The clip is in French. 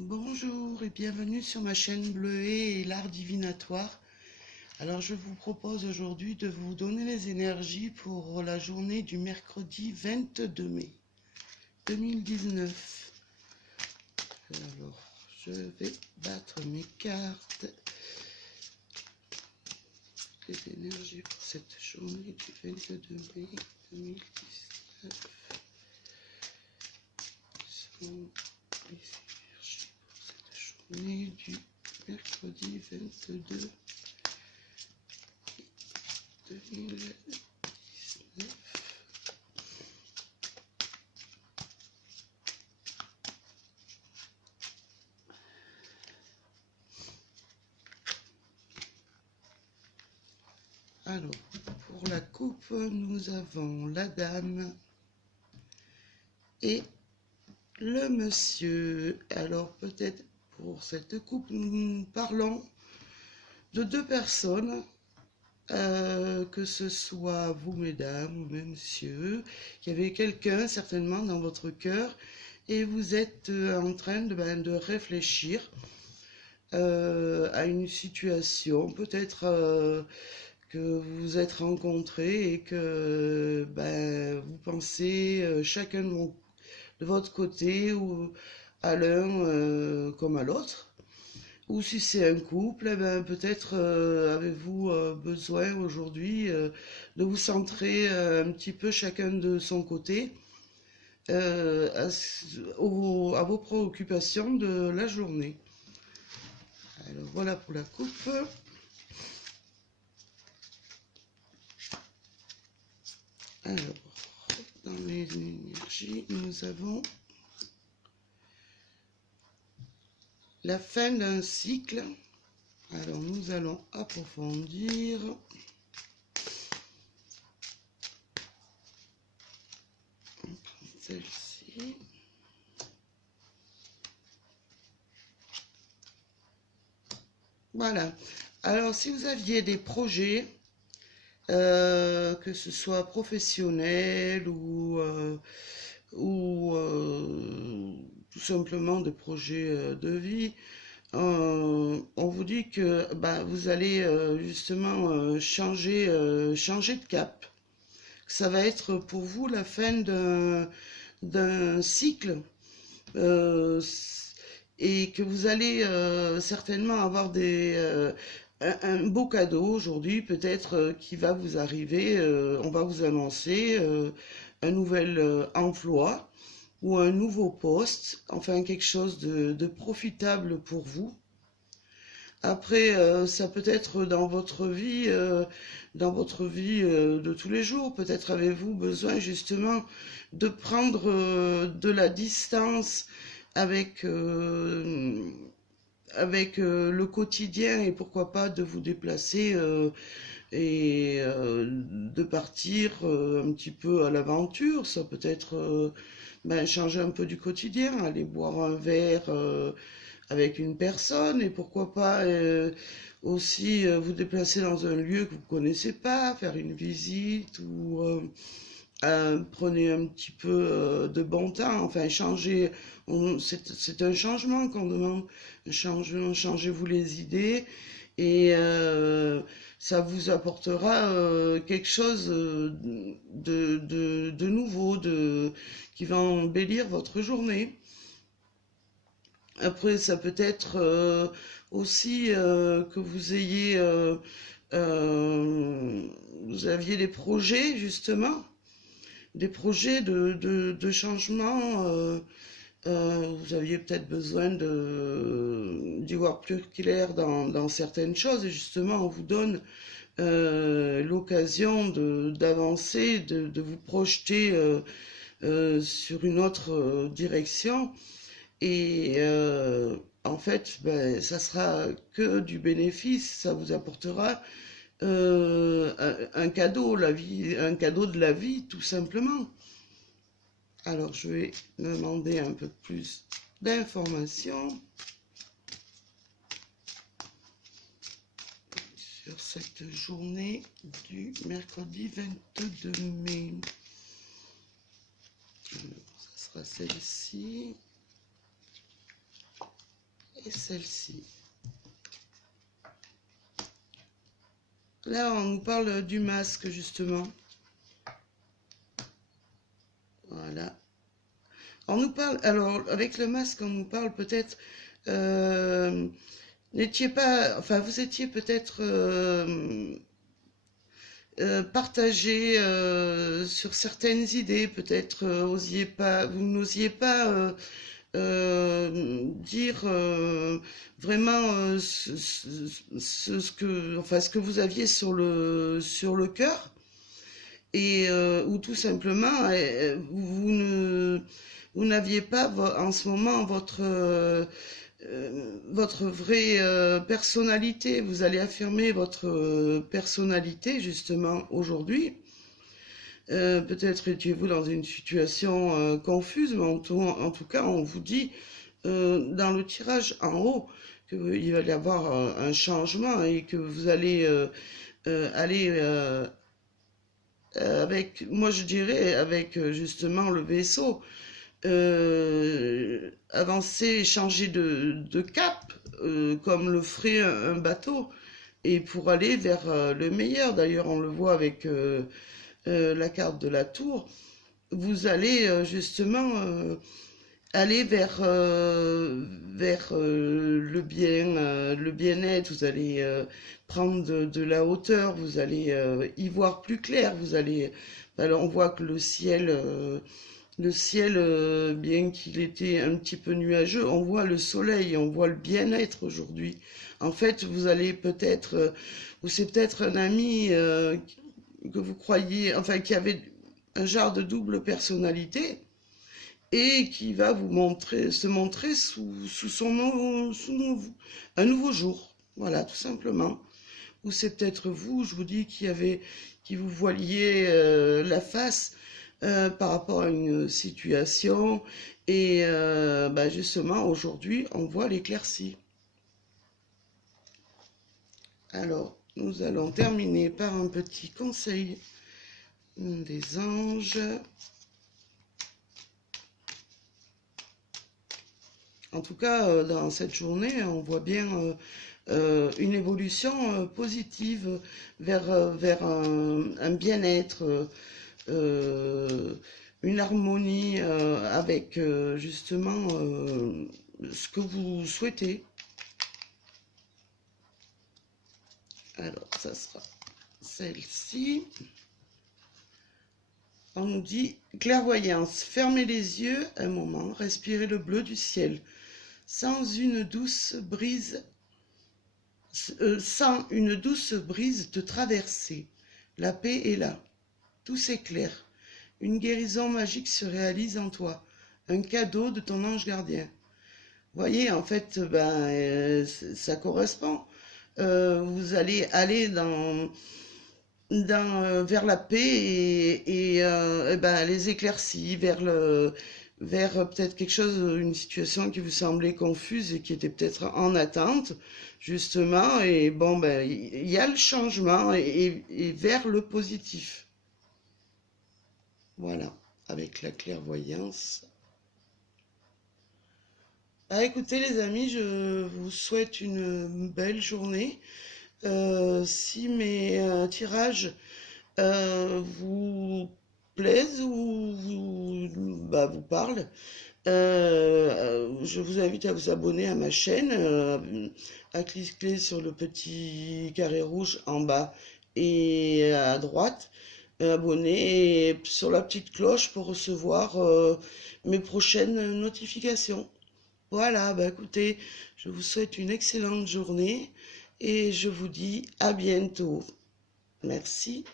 Bonjour et bienvenue sur ma chaîne Bleuet et l'art divinatoire. Alors je vous propose aujourd'hui de vous donner les énergies pour la journée du mercredi 22 mai 2019. Alors je vais battre mes cartes. Les énergies pour cette journée du 22 mai 2019 sont les énergies pour cette journée du mercredi 22 2019. Alors, pour la coupe, nous avons la dame et le monsieur. Alors, peut-être pour cette coupe, nous parlons de deux personnes, que ce soit vous, mesdames, ou même monsieur, qu'il y avait quelqu'un certainement dans votre cœur et vous êtes en train de réfléchir à une situation, peut-être que vous vous êtes rencontrés et que vous pensez chacun de votre côté ou à l'un comme à l'autre. Ou si c'est un couple, peut-être avez-vous besoin aujourd'hui de vous centrer un petit peu chacun de son côté à vos préoccupations de la journée. Alors voilà pour la coupe. Alors, dans les énergies, nous avons la fin d'un cycle. Alors, nous allons approfondir. On prend celle-ci. Voilà. Alors, si vous aviez des projets, que ce soit professionnel ou tout simplement des projets de vie, on vous dit que vous allez justement changer de cap. Ça va être pour vous la fin d'un cycle et que vous allez certainement avoir un beau cadeau aujourd'hui, peut-être qui va vous arriver. On va vous annoncer un nouvel emploi ou un nouveau poste, enfin quelque chose de profitable pour vous. Après, ça peut être dans votre vie de tous les jours. Peut-être avez-vous besoin justement de prendre de la distance avec le quotidien et pourquoi pas de vous déplacer et de partir un petit peu à l'aventure. Ça peut être changer un peu du quotidien, aller boire un verre avec une personne et pourquoi pas aussi vous déplacer dans un lieu que vous ne connaissez pas, faire une visite ou prenez un petit peu de bon temps, enfin changer, c'est un changement qu'on demande, un changement, changez-vous les idées et ça vous apportera quelque chose de nouveau, qui va embellir votre journée. Après, ça peut être aussi que vous ayez, vous aviez des projets justement, des projets de changement. Vous aviez peut-être besoin d'y voir plus clair dans certaines choses et justement on vous donne l'occasion d'avancer, de vous projeter sur une autre direction. Et en fait, ça sera que du bénéfice, ça vous apportera un cadeau, un cadeau de la vie, tout simplement. Alors, je vais demander un peu plus d'informations sur cette journée du mercredi 22 mai. Alors, ça sera celle-ci. et celle-ci. Là, on nous parle du masque, justement. Voilà. On nous parle, alors, avec le masque, on nous parle peut-être, n'étiez pas, enfin, vous étiez peut-être partagé sur certaines idées, peut-être vous n'osiez pas dire vraiment ce que vous aviez sur le cœur, et ou tout simplement vous n'aviez pas en ce moment votre vraie personnalité. Vous allez affirmer votre personnalité justement aujourd'hui. Peut-être étiez-vous dans une situation confuse, mais en tout cas, on vous dit dans le tirage en haut qu'il va y avoir un changement et que vous allez aller avec, moi je dirais, avec justement le vaisseau, avancer, changer de cap, comme le ferait un bateau, et pour aller vers le meilleur. D'ailleurs, on le voit avec la carte de la tour. Vous allez justement aller vers le bien-être. Vous allez prendre de la hauteur, vous allez y voir plus clair. Alors on voit que le ciel, bien qu'il était un petit peu nuageux, on voit le soleil, on voit le bien-être aujourd'hui. En fait, vous allez peut-être, ou c'est peut-être un ami que vous croyez, enfin qui avait un genre de double personnalité, et qui va se montrer sous un nouveau jour. Voilà, tout simplement. Ou c'est peut-être vous, je vous dis, qui vous voiliez la face par rapport à une situation, et justement, aujourd'hui, on voit l'éclaircie. Alors, nous allons terminer par un petit conseil des anges. En tout cas, dans cette journée, on voit bien une évolution positive vers un bien-être, une harmonie avec justement ce que vous souhaitez. Alors, ça sera celle-ci. On nous dit clairvoyance. Fermez les yeux un moment, respirez le bleu du ciel. Sans une douce brise te traverser. La paix est là. Tout s'éclaire. Une guérison magique se réalise en toi. Un cadeau de ton ange gardien. Voyez, en fait, ça correspond. Vous allez aller vers la paix et les éclaircies, vers peut-être quelque chose, une situation qui vous semblait confuse et qui était peut-être en attente, justement. Et bon, il y a le changement et vers le positif. Voilà, avec la clairvoyance. Écoutez les amis, je vous souhaite une belle journée. Si mes tirages vous plaisent ou vous parlent, je vous invite à vous abonner à ma chaîne, à cliquer sur le petit carré rouge en bas et à droite, abonner, et sur la petite cloche pour recevoir mes prochaines notifications. Voilà, écoutez, je vous souhaite une excellente journée et je vous dis à bientôt. Merci.